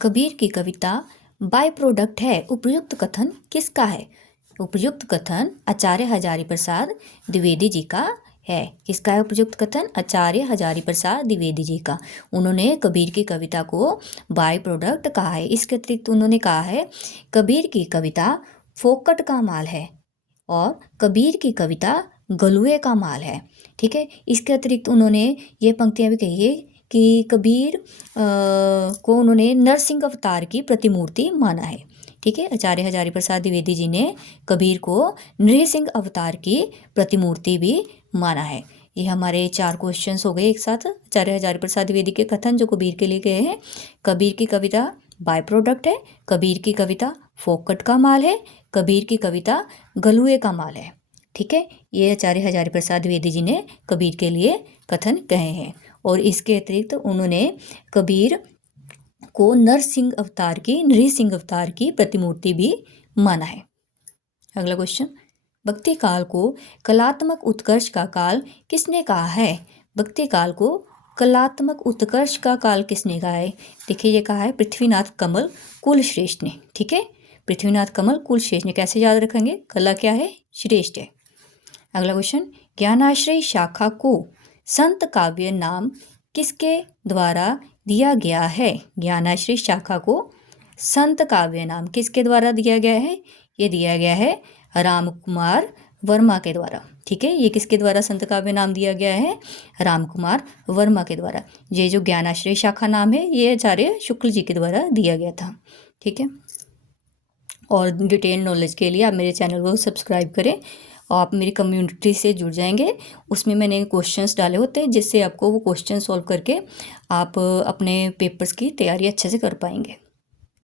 कबीर की कविता by product है, उपयुक्त कथन किसका है? उपयुक्त कथन आचार्य हजारी प्रसाद द्विवेदी जी का है। किसका है उपयुक्त कथन? आचार्य हजारी प्रसाद द्विवेदी जी का। उन्होंने कबीर की कविता को बाय प्रोडक्ट कहा है। इसके अतिरिक्त उन्होंने कहा है कबीर की कविता फोकट का माल है और कबीर की कविता गलुए का माल है। ठीक है, इसके अतिरिक्त उन्होंने ये पंक्तियाँ भी कही है कि कबीर को उन्होंने नरसिंह अवतार की प्रतिमूर्ति माना है। ठीक है, आचार्य हजारी प्रसाद द्विवेदी जी ने कबीर को नृसिंह अवतार की प्रतिमूर्ति भी माना है। ये हमारे 4 क्वेश्चंस हो गए एक साथ। आचार्य हजारी प्रसाद द्विवेदी के कथन जो कबीर के लिए गए हैं, कबीर की कविता बाय प्रोडक्ट है, कबीर की कविता फोकट का माल है, कबीर की कविता गलुए का माल है। ठीक है, ये आचार्य हजारी प्रसाद द्विवेदी जी ने कबीर के लिए कथन कहे हैं। और इसके अतिरिक्त उन्होंने कबीर को नरसिंह अवतार की प्रतिमूर्ति भी माना है। अगला क्वेश्चन, भक्ति काल को कलात्मक उत्कर्ष का काल किसने कहा है? भक्ति काल को कलात्मक उत्कर्ष का काल किसने कहा है? देखिए, ये कहा है पृथ्वीनाथ कमल कुलश्रेष्ठ ने। ठीक है, पृथ्वीनाथ कमल कुलश्रेष्ठ ने। कैसे याद रखेंगे? कला क्या है? श्रेष्ठ है। अगला क्वेश्चन, ज्ञानाश्रय शाखा को संत काव्य नाम किसके द्वारा दिया गया है? ज्ञानाश्रय शाखा को संत काव्य नाम किसके द्वारा दिया गया है? ये दिया गया है राम कुमार वर्मा के द्वारा। ठीक है, ये किसके द्वारा संत काव्य नाम दिया गया है? राम कुमार वर्मा के द्वारा। ये जो ज्ञानाश्रय शाखा नाम है ये आचार्य शुक्ल जी के द्वारा दिया गया था। ठीक है, और डिटेल नॉलेज के लिए आप मेरे चैनल को सब्सक्राइब करें और आप मेरी कम्युनिटी से जुड़ जाएंगे। उसमें मैंने क्वेश्चंस डाले होते हैं जिससे आपको वो क्वेश्चन सॉल्व करके आप अपने पेपर्स की तैयारी अच्छे से कर पाएंगे।